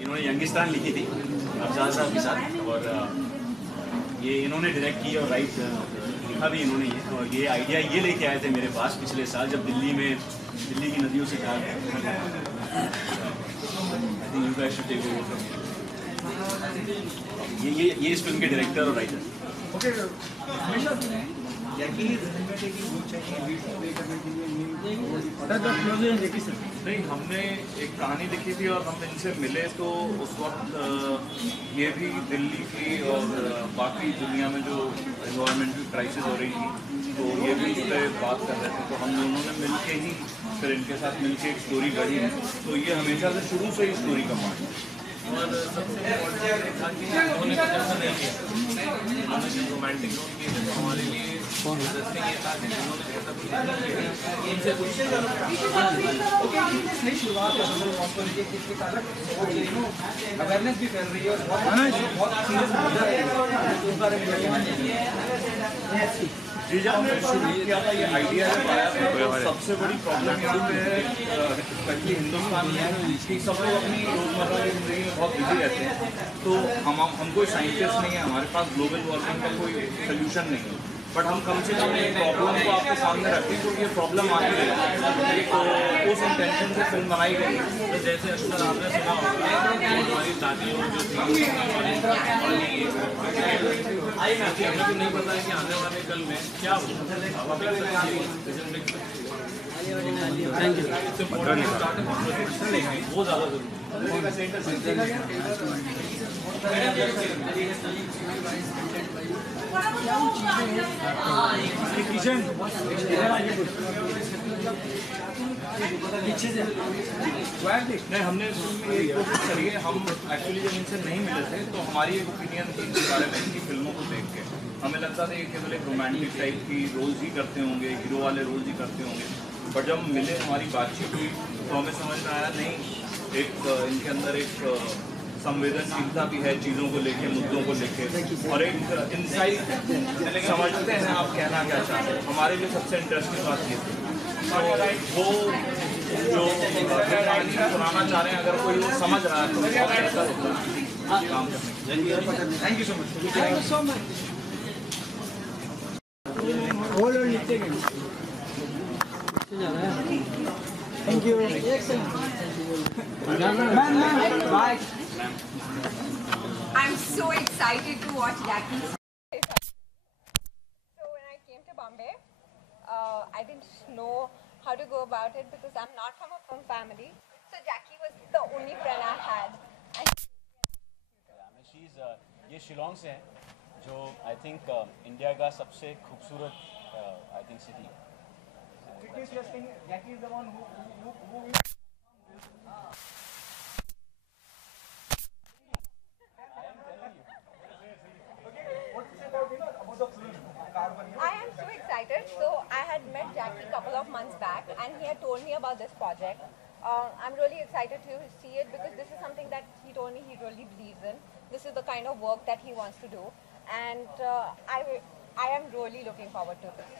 इन्होंने यंगिस्तान लिखी थी अफजाल साहब के साथ, और ये इन्होंने डायरेक्ट की और राइट लिखा भी इन्होंने ये, और ये आइडिया ये लेके आए थे मेरे पास पिछले साल जब दिल्ली की नदियों से कहा I think you guys should take over from ये इस फिल्म के डायरेक्टर और राइटर। ओके, हमेशा जैकी नहीं, हमने एक कहानी लिखी थी और हम इनसे मिले तो उस वक्त ये भी दिल्ली की और बाकी दुनिया में जो एनवायरमेंटल क्राइसिस हो रही थी तो ये भी इस पर बात कर रहे थे, तो हम दोनों ने मिल के ही फिर इनके साथ मिल के एक स्टोरी गढ़ी है। तो ये हमेशा से शुरू से ही स्टोरी का पार्ट है। और सबसे इम्पोर्टेंट था कि उन्होंने कुछ ऐसा नहीं किया, उन्होंने जो रोमांटिक रोल किए थे तो हमारे लिए इंटरेस्टिंग ये था कि उन्होंने ऐसा कुछ नहीं किया, उनसे कुछ सही शुरुआत है अवेयरनेस भी फैल रही है और बहुत सीरियस मुद्दा है उस बारे में। जी, जब हमने शुरू किया था ये आइडिया जब आया था तो सबसे बड़ी प्रॉब्लम यहाँ पे है स्पेशली हिंदुस्तान में कि सब लोग अपनी रोजमर्रा की जिंदगी में बहुत बिजी रहते हैं, तो हम कोई साइंटिस्ट नहीं है, हमारे पास ग्लोबल वार्मिंग का कोई सोल्यूशन नहीं है, बट हम कम से कम एक प्रॉब्लम को आपके सामने रखें क्योंकि ये प्रॉब्लम आ ही रही है, तो उस इंटेंशन से फिल्म बनाई गई है। तो जैसे अक्सर आपने सुना होगा हमारी दादी और जो थी हमें तो नहीं पता है कि आने वाले कल में क्या होगा। वो ज़्यादा नहीं, हमने एक कोशिश करी है, हम एक्चुअली जब इनसे नहीं मिले थे तो हमारी एक ओपिनियन थी इनके बारे में, इनकी फिल्मों को देख के हमें लगता था कि केवल एक रोमांटिक टाइप की रोल्स ही करते होंगे, हीरो वाले रोल्स ही करते होंगे, बट जब मिले हमारी बातचीत हुई तो हमें समझ में आया नहीं, एक इनके अंदर एक संवेदनशीलता भी है चीज़ों को लेके, मुद्दों को लेके, और एक इंसाइट समझते हैं आप कहना क्या चाहते हैं। हमारे लिए सबसे इंटरेस्टिंग बात ये थी, तो वो जो सुनाना चाह रहे हैं अगर कोई वो समझ रहा है तो बहुत बेहतर होता है काम करने। Thank you so much. Thank you so much. Thank you. Bye. I'm so excited to watch Jackie. So when I came to Bombay, I didn't know how to go about it because I'm not from a film family. So Jackie was the only friend I had. ये शिलोंग से है जो I think India का सबसे खूबसूरत I think city है। Jackie is the one who I am so excited. So I had met Jackie a couple of months back and he had told me about this project. I'm really excited to see it because this is something that he told me he really believes in. This is the kind of work that he wants to do, and I am really looking forward to this.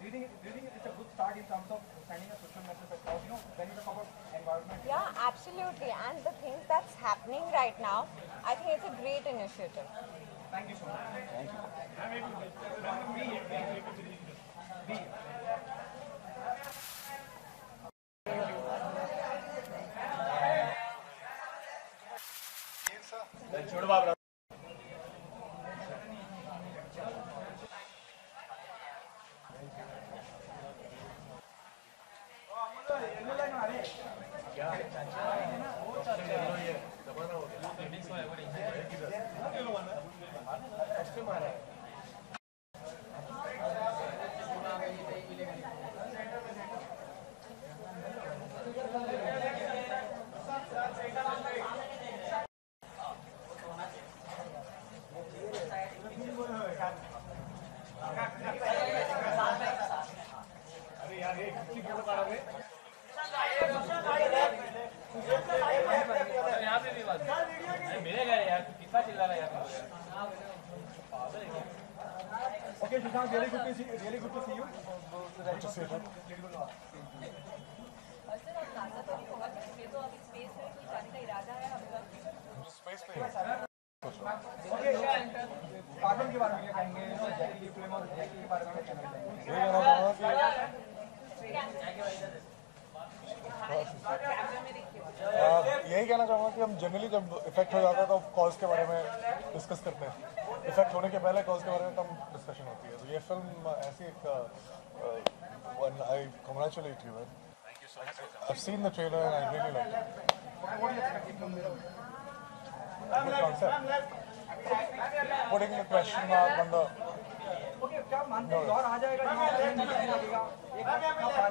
Do you think it's a good start in terms of sending a social message across, when you talk about environment? Yeah, absolutely. And the things that's happening right now, I think it's a great initiative. Thank you so much. Thank you. छोड़ बाबा। Okay, Shashank, really good to see you. Really good to see you. Good to see you. और sir अब NASA तो नहीं होगा, क्योंकि ये तो अभी स्पेस में जाने का इरादा है अभी तक। कार्टून के बारे में क्या कहेंगे, जैकी की फिल्म और जैकी के बारे में क्या कहना चाहेंगे? यही कहना चाहूँगा कि यही कहना चाहूँगा कि हम जनरली जब इफेक्ट हो जाता है तो कॉज के बारे में डिस्कस करते हैं, इफेक्ट होने के पहले कॉज के बारे में कम डिस्कशन होती है। तो ये फिल्म ऐसी एक आई congratulate you man, I've seen the trailer and I really like it. Good concept. Putting the question mark on the okay, क्या मानते हैं दौर आ जाएगा जहाँ लगेगा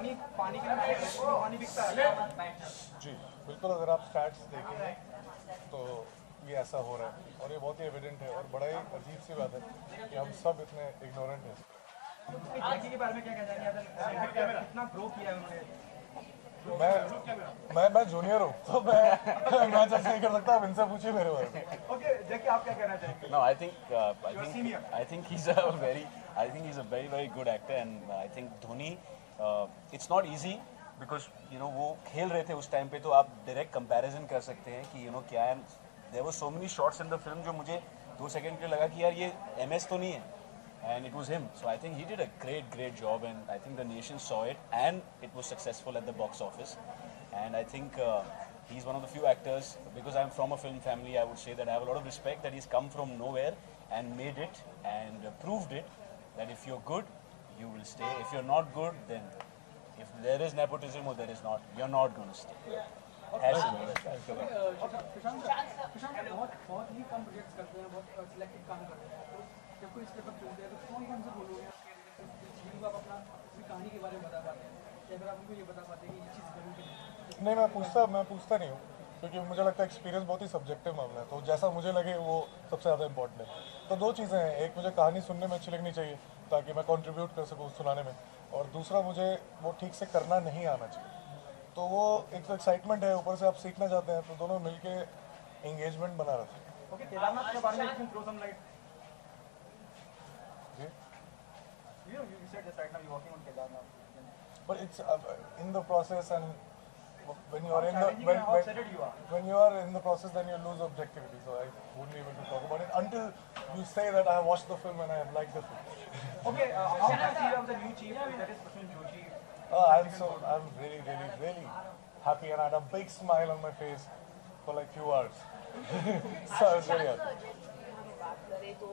एक पानी के लिए पानी बिकता है? जी बिल्कुल, अगर आप स्टैट्स देखेंगे तो ये ऐसा हो रहा है और ये बहुत ही एविडेंट है और बड़ा ही अजीब सी बात है कि हम सब इतने इग्नोरेंट हैं। जैकी के बारे में क्या कहना चाहेंगे? कितना ग्रो किया है उन्होंने? मैं जूनियर हूँ तो मैं जज नहीं कर सकता, आप इनसे पूछिए मेरे बारे में। ओके, जैकी आप क्या कहना चाहेंगे? No, I think he's a very good actor, and I think Dhoni, it's not easy because वो खेल रहे थे उस टाइम पे, तो आप डायरेक्ट कंपैरिजन कर सकते हैं कि क्या है। There were so many shots in the film जो मुझे 2 सेकंड के लिए लगा कि यार ये MS तो नहीं है, and it was him. So I think he did a great job, and I think the nation saw it, and it was successful at the box office. And I think he's one of the few actors, because I'm from a film family, I would say that I have a lot of respect that he's come from nowhere and made it and proved it that if you're good, you will stay. If you're not good, then if there is nepotism or there is not, you're not going to stay. As simple as that. बहुत ही कम projects करते हैं, बहुत selected काम करते हैं। तो जब कोई स्टेप अप चलते हैं तो कौन से बोलोगे आप अपना कहानी के बारे में बता पाते हैं, या फिर आप उनको ये बता पाते हैं कि ये चीज़ जरूर करें? नहीं, मैं पूछता नहीं हूँ, क्योंकि मुझे लगता है एक्सपीरियंस बहुत ही सब्जेक्टिव मामला है। तो जैसा मुझे लगे वो सबसे ज़्यादा इंपॉर्टेंट है। तो 2 चीज़ें हैं, एक मुझे कहानी सुनने में अच्छी लगनी चाहिए ताकि मैं कंट्रीब्यूट कर सकूँ सुनाने में, और दूसरा मुझे वो ठीक से करना नहीं आना चाहिए। तो वो एक तो एक्साइटमेंट है, ऊपर से आप सीखना चाहते हैं, तो दोनों मिलके एंगेजमेंट बना रहता है। ओके, केदारनाथ के बारे में थ्रो सम लाइट। जी, you said this right now you're working on Kedarnath. but it's in the process, and when you are in the How excited you are? when you are in the process, then you lose objectivity. So I wouldn't be able to talk about it until you say that I have watched the film and I have liked the film. Okay, how happy you are with the new chief, that is Prasun Joshi? I'm really happy, and I had a big smile on my face for like few hours. So I was very happy. बात करें तो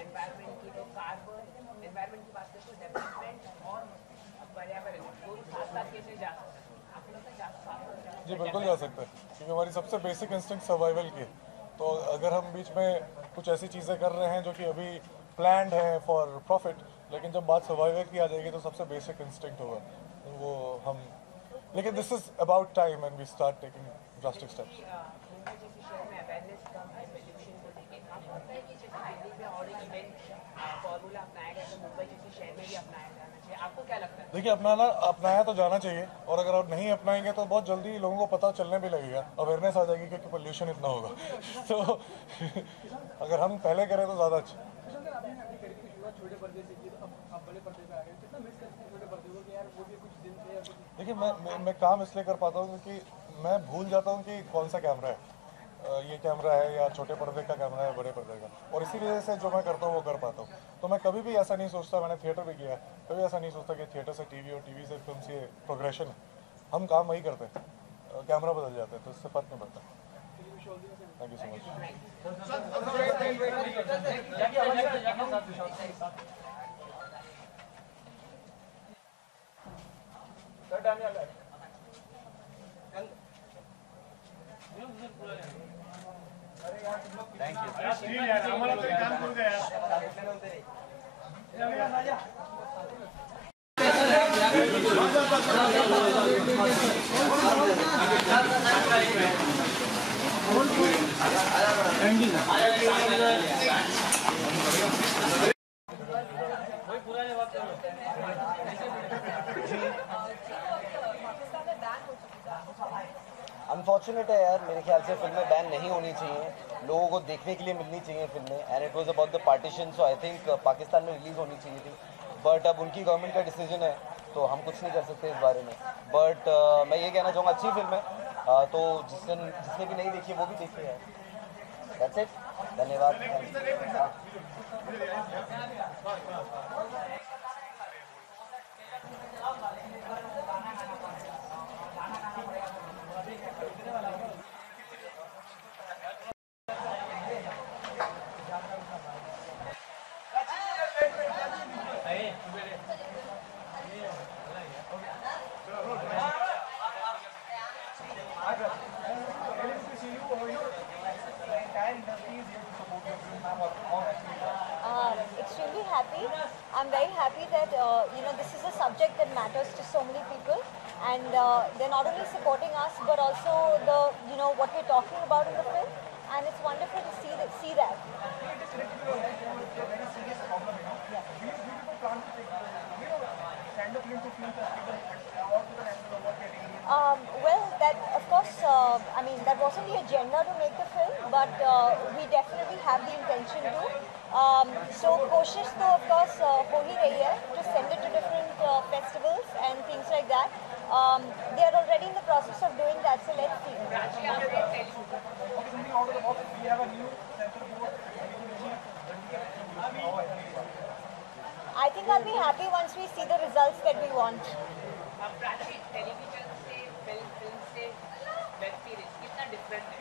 environment की, तो carbon environment की बात करें तो development और पर्यावरण दोनों साथ साथ कैसे जा सकते हैं? आपको लगता है जा सकते हैं? जी बिल्कुल जा सकते हैं, क्योंकि हमारी सबसे बेसिक इंस्टिंक्ट सर्वाइवल की है। तो अगर हम बीच में कुछ ऐसी चीज़ें कर रहे हैं जो कि अभी प्लान्ड है फॉर प्रॉफिट, लेकिन जब बात सर्वाइवल की आ जाएगी तो सबसे बेसिक इंस्टिंक्ट होगा वो हम। लेकिन this is about time and we start taking drastic steps. Mumbai जैसे शहर में अवेयरनेस कम है पोल्यूशन को लेकर, आपको लगता है कि जैसे दिल्ली में और एक इवेंट फॉर्मूला अपनाया गया तो मुंबई जैसे शहर में भी अपनाया जाना चाहिए? आपको क्या लगता है? देखिए, अपनाया तो जाना चाहिए, और अगर आप नहीं अपनाएंगे तो बहुत जल्दी लोगों को पता चलने भी लगेगा, अवेयरनेस आ जाएगी कि पोल्यूशन इतना होगा। तो अगर हम पहले करें तो ज़्यादा अच्छा। छोटे पर्दे से किए, तो अब आप बड़े पर्दे पे आ गए, कितना मिस करते हैं छोटे पर्दे को कि यार वो भी कुछ दिन थे? देखिए, मैं काम इसलिए कर पाता हूँ क्योंकि मैं भूल जाता हूँ कि कौन सा कैमरा है, ये कैमरा है या छोटे पर्दे का कैमरा है, बड़े पर्दे का, और इसी वजह से जो मैं करता हूँ वो कर पाता हूँ। तो मैं कभी भी ऐसा नहीं सोचता, मैंने थिएटर भी किया है, कभी ऐसा नहीं सोचता कि थिएटर से टीवी और टीवी से फिल्म से प्रोग्रेशन है। हम काम वही करते हैं, कैमरा बदल जाता है, तो इससे फर्क नहीं पड़ता। Thank you so much. Thank you. Unfortunate है यार, मेरे ख्याल से फिल्में बैन नहीं होनी चाहिए, लोगों को देखने के लिए मिलनी चाहिए फिल्में, and it was about the partition, so I think Pakistan में रिलीज़ होनी चाहिए थी, बट अब उनकी गवर्नमेंट का डिसीजन है तो हम कुछ नहीं कर सकते इस बारे में। बट मैं ये कहना चाहूँगा अच्छी फिल्म है, तो जिसने भी नहीं देखी वो भी देखिए यार। दैट्स इट, धन्यवाद। Extremely happy. I'm very happy that this is a subject that matters to so many people, and they're not only supporting us but also the what we're talking about in the film, and it's wonderful to see that. Well, that of course, that wasn't the agenda to make the film, but we definitely have the intention to. So कोशिश तो of course हो ही रही है to send it to different festivals and things like that. They are already in the process of doing that, so let's see. I think I'll be happy once we see the results that we want. Prachi television से film से web series कितना different है?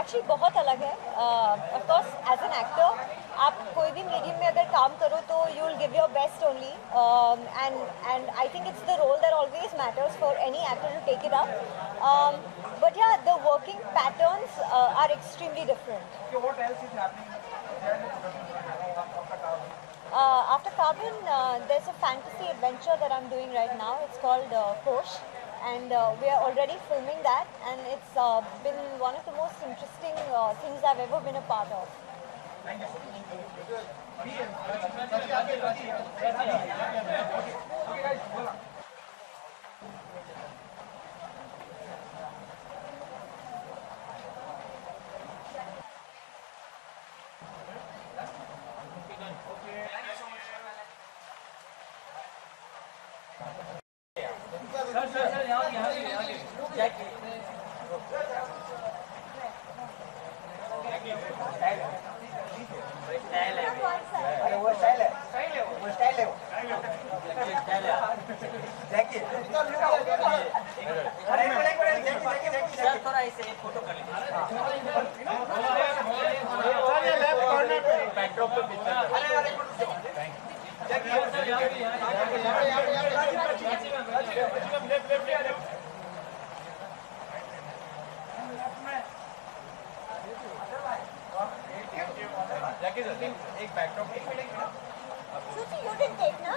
Actually बहुत अलग है. Of course as an actor आप कोई भी मीडियम में अगर काम करो तो you will give your best only, and I think it's the role that always matters for any actor to take it up. But yeah the working patterns are extremely different. After Carbon, there's a fantasy adventure that I'm doing right now. It's called Kosh, and we are already filming that, and it's been one of the most interesting things I've ever been a part of. Suchi, you didn't take, na?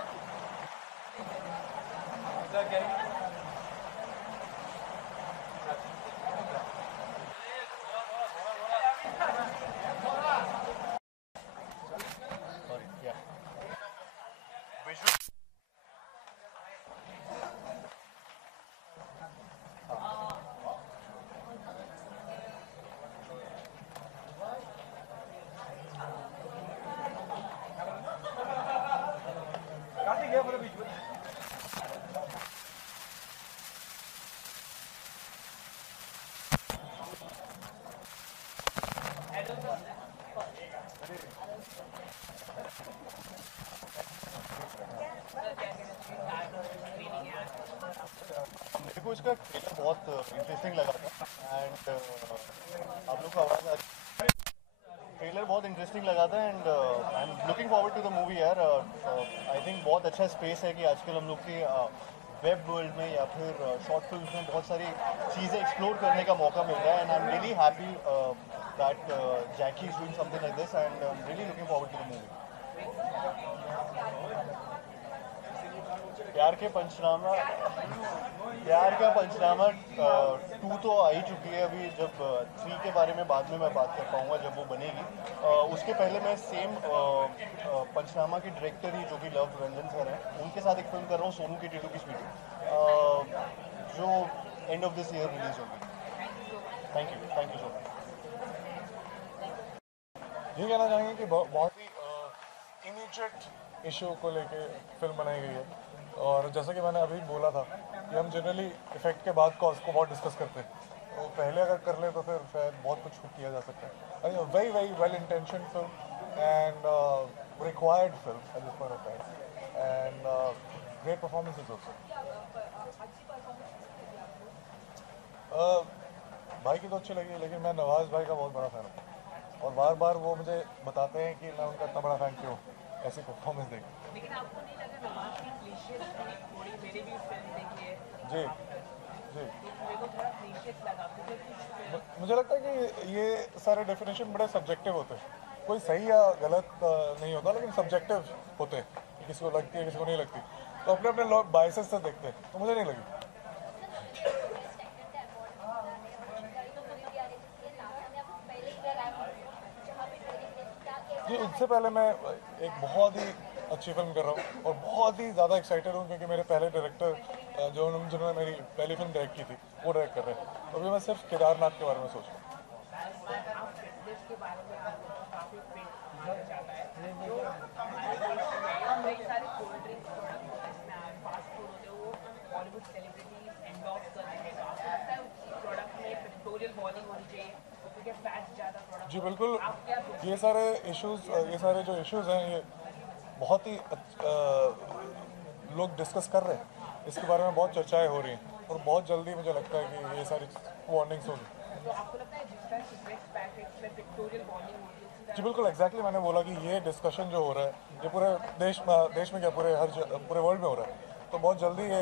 मेरे को इसका trailer बहुत interesting लगा था, and आप लोग को आवाज़ आ रही है? ट्रेलर बहुत इंटरेस्टिंग लगा था, and I am looking forward to the movie यार. आई थिंक बहुत अच्छा स्पेस है कि आजकल हम लोग के वेब वर्ल्ड में या फिर शॉर्ट फिल्म में बहुत सारी चीज़ें एक्सप्लोर करने का मौका मिल रहा है, and I am really happy that Jackie is doing something like this, and I am really looking forward to the movie. Pyaar Ka पंचनामा 2 तो आ ही चुकी है अभी. जब 3 के बारे में बाद में मैं बात कर पाऊँगा जब वो बनेगी. उसके पहले मैं सेम पंचनामा के डायरेक्टर ही जो कि लव रंजन सर हैं, उनके साथ एक फिल्म कर रहा हूँ, सोनू की टीटू की स्पीड, जो end of this year release होगी. Thank you so much. ये कहना चाहेंगे कि बहुत ही इमीडिएट इशू को लेके फिल्म बनाई गई है, और जैसा कि मैंने अभी बोला था कि हम जनरली इफेक्ट के बाद कॉज को बहुत डिस्कस करते हैं, तो पहले अगर कर लें तो फिर शायद बहुत कुछ कुछ किया जा सकता है। Very very well intention film and required film at this point of time and great performances also. भाई की तो अच्छी लगी, लेकिन मैं नवाज़ भाई का बहुत बड़ा फ़ैन हूँ और बार बार वो मुझे बताते हैं कि मैं उनका इतना बड़ा फ़ैन क्यों ऐसी परफॉर्मेंस देख। लेकिन आपको नहीं लगा नवाज की क्लीशेस थोड़ी मेरी भी फिल्म देखी है जी जी, मेरे को थोड़ा क्लीशेस लगा मुझे लगता है कि ये सारे डेफिनेशन बड़े सब्जेक्टिव होते हैं, कोई सही या गलत नहीं होता, लेकिन सब्जेक्टिव होते हैं, किसी को लगती है किसी को नहीं लगती, तो अपने अपने लोग बायसेस से देखते हैं, तो मुझे नहीं लगी। जी, उससे पहले मैं एक बहुत ही अच्छी फिल्म कर रहा हूँ और बहुत ही ज़्यादा एक्साइटेड हूँ क्योंकि मेरे पहले डायरेक्टर जिन्होंने मेरी पहली फिल्म डायरेक्ट की थी वो डायरेक्ट कर रहे हैं। तो अभी मैं सिर्फ केदारनाथ के बारे में सोच रहा हूँ। जी बिल्कुल, ये सारे जो इश्यूज़ हैं ये बहुत ही लोग डिस्कस कर रहे हैं, इसके बारे में बहुत चर्चाएं हो रही हैं और बहुत जल्दी मुझे लगता है कि ये सारी वार्निंग्स होगी। जी बिल्कुल, एग्जैक्टली मैंने बोला कि ये डिस्कशन जो हो रहा है ये पूरे देश में क्या पूरे वर्ल्ड में हो रहा है, तो बहुत जल्दी ये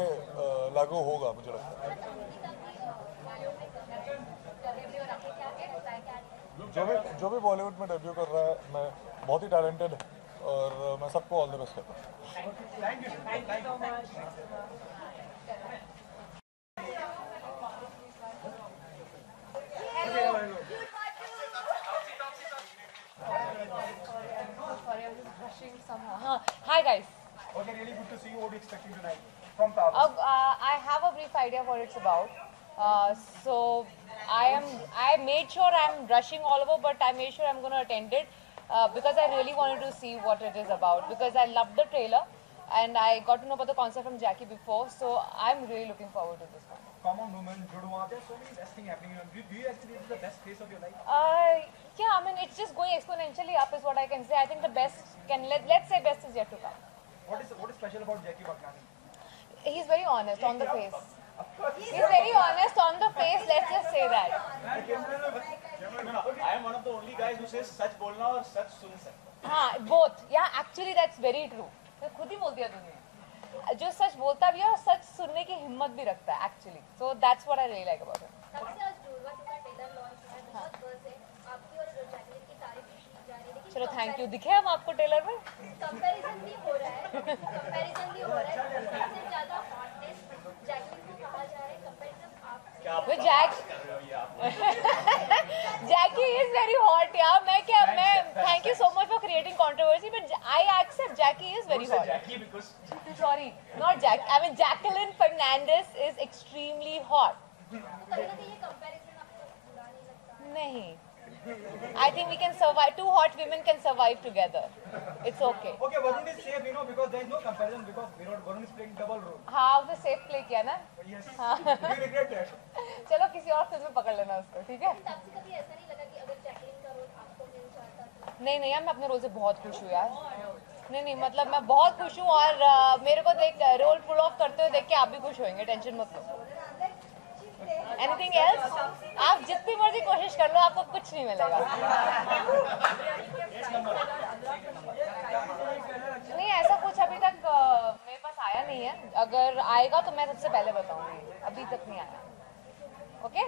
लागू होगा मुझे लगता है। जो भी बॉलीवुड में डेब्यू कर रहा है, मैं बहुत ही टैलेंटेड है और मैं सबको ऑल द बेस्ट कहता हूँ। Hi guys. Okay, really good to see you. What are you expecting tonight from Towers? I have a brief idea what it's about. So I made sure I'm rushing all over, but I made sure I'm going to attend it because I really wanted to see what it is about, because I loved the trailer and I got to know about the concept from Jackie before, so I'm really looking forward to this one. Common woman, Judwa, there's so many best things happening. Do you actually this is the best phase of your life? Yeah, I mean it's just going exponentially up is what I can say. I think the best let's say best is yet to come. What is special about Jackie Baknani? He's very honest on the face. He's very honest on the face, let's just say that. I am one of the only guys who says सच बोलना और सच सुन सकता। हाँ, both. Yeah, actually that's very true. मैं खुद ही बोलती हूँ दुनिया। जो सच बोलता भी है और सच सुनने की हिम्मत भी रखता है actually. So that's what I really like about him. चलो थैंक यू। दिखे हम आपको ट्रेलर में? कंपैरिजन भी हो रहा है, सबसे ज़्यादा हॉटनेस जैकलिन को कहा जा रहा है, कंपैरिजन आप वो Jackie is very hot यार। मैं thank you so much for creating controversy, but I accept Jackie is very hot. Jackie because sorry, not Jack. I mean Jacqueline Fernandez is extremely hot. नहीं, I think we can survive. Two hot women can survive together. It's okay. Okay, Varun is safe, because there is no comparison because Varun is playing double role. हाँ, उसने safe play किया ना? Yes. हाँ. Do you regret that? चलो किसी और film में पकड़ लेना उसको, ठीक है? कभी ऐसा नहीं लगा कि अगर जैकलिन का रोल आपको मिल जाता तो? नहीं यार, मैं अपने रोल से बहुत खुश हूँ यार। नहीं मतलब मैं बहुत खुश हूँ और मेरे को रोल पुल ऑफ करते हुए देख के आप भी खुश होंगे, टेंशन मत लो। Anything else? आप जितनी मर्जी कोशिश कर लो, आपको कुछ नहीं मिलेगा। नहीं, ऐसा कुछ अभी तक मेरे पास आया नहीं है। अगर आएगा तो मैं सबसे पहले बताऊंगी, अभी तक नहीं आया। ओके?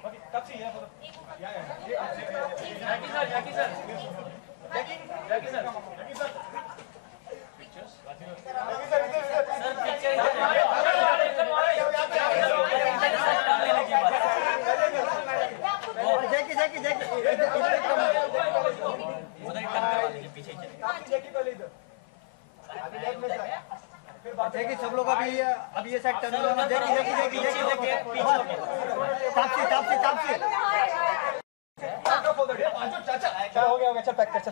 जैकी सब लोग अभी ये साइड टर्न होना। जैकी तापसी हो गया चल पैक कर चल।